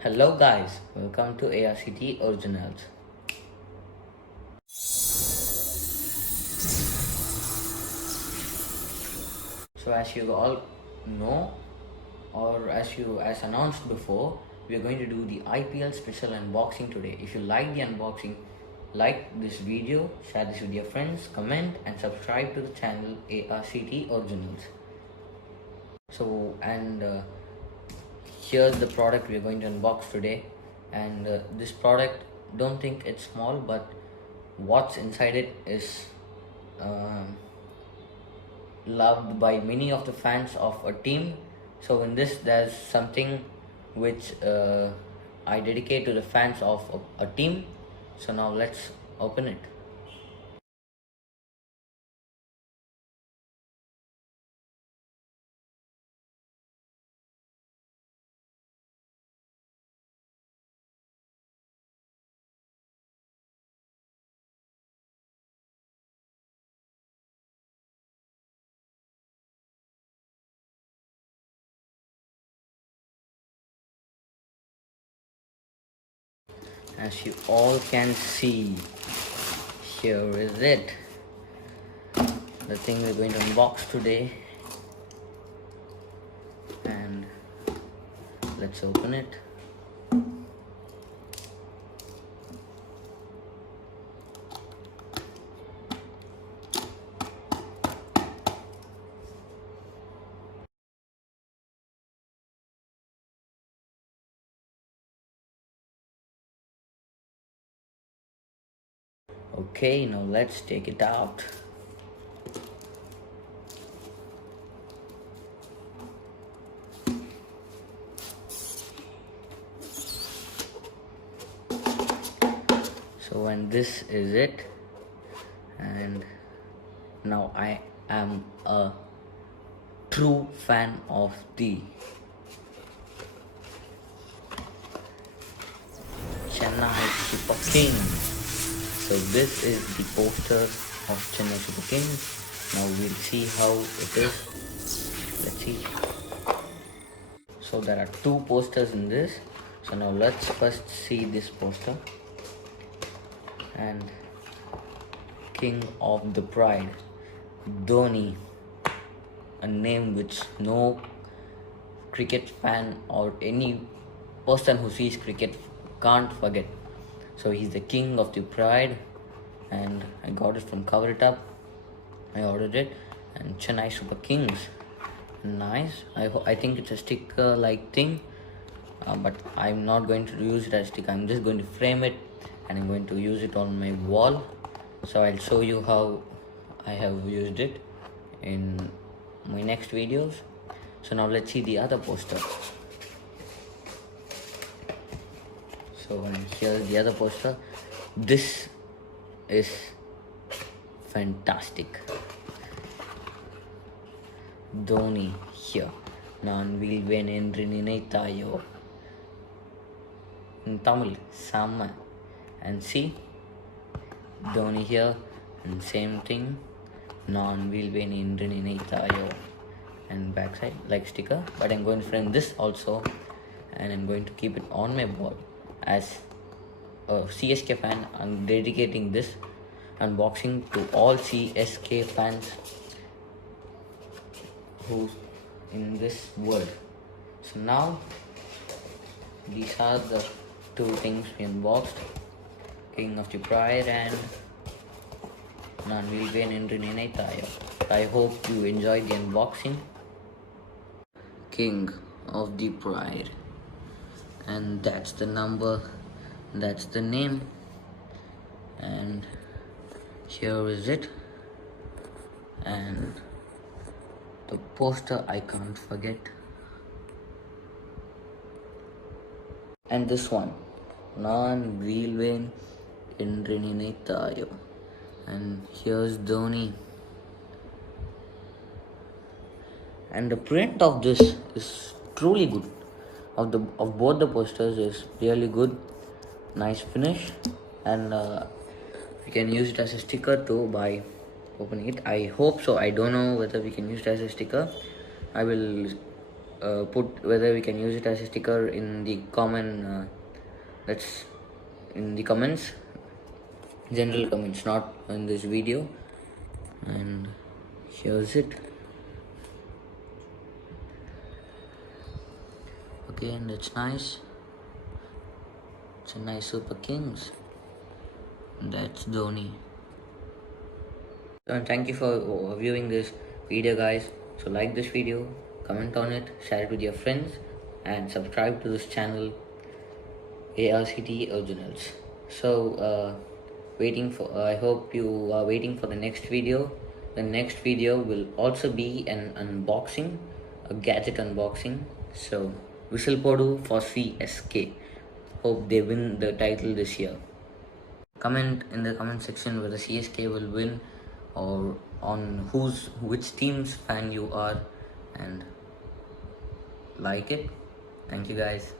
Hello guys, welcome to ARCT Originals. So as you all know, or as announced before, we are going to do the IPL special unboxing today. If you like the unboxing, like this video, share this with your friends, comment and subscribe to the channel ARCT Originals. Here's the product we are going to unbox today. And this product, don't think it's small, but what's inside it is um, loved by many of the fans of a team. So in this, there's something which I dedicate to the fans of a team. So now let's open it. As you all can see, here is it, the thing we're going to unbox today. And let's open it. Okay, now let's take it out. So and this is it, and now I am a true fan of the Chennai Super Kings. So this is the poster of Chennai Super Kings. Now we'll see how it is. Let's see. So there are two posters in this. So now let's first see this poster. And King of the Pride, Dhoni, a name which no cricket fan or any person who sees cricket can't forget. So he's the king of the pride, and I got it from Cover It Up. I ordered it, and Chennai Super Kings, nice. I think it's a sticker like thing, but I'm not going to use it as a sticker. I'm just going to frame it and I'm going to use it on my wall. So I'll show you how I have used it in my next videos. So now let's see the other poster. So here's the other poster. This is fantastic. Dhoni here. நான் வீழ்வேன் என்று நினைத்தாயோ. In Tamil, Sama. And see, Dhoni here, and same thing. நான் வீழ்வேன் என்று நினைத்தாயோ. And backside like sticker. But I'm going to frame this also, and I'm going to keep it on my wall. As a CSK fan, I'm dedicating this unboxing to all CSK fans who's in this world. So now these are the two things we unboxed, King of the Pride and நான் வீழ்வேன் என்று நினைத்தாயோ. I hope you enjoyed the unboxing. King of the Pride, and that's the number, that's the name, and here is it. And the poster I can't forget, and this one, நான் வீழ்வேன் என்று நினைத்தாயோ. And here's Dhoni, and the print of this is truly good. Of both the posters is really good, nice finish, and you can use it as a sticker too by opening it. I hope so. I don't know whether we can use it as a sticker. I will put whether we can use it as a sticker in the that's in the comments, general comments, not in this video. And here's it. Okay, and it's nice. It's a nice Super Kings. That's Dhoni. And thank you for viewing this video, guys. So like this video, comment on it, share it with your friends, and subscribe to this channel, ARCT Originals. So I hope you are waiting for the next video. The next video will also be an unboxing, a gadget unboxing. So Whistle Podu for CSK. Hope they win the title this year. Comment in the comment section whether CSK will win, or on which team's fan you are, and like it. Thank you, guys.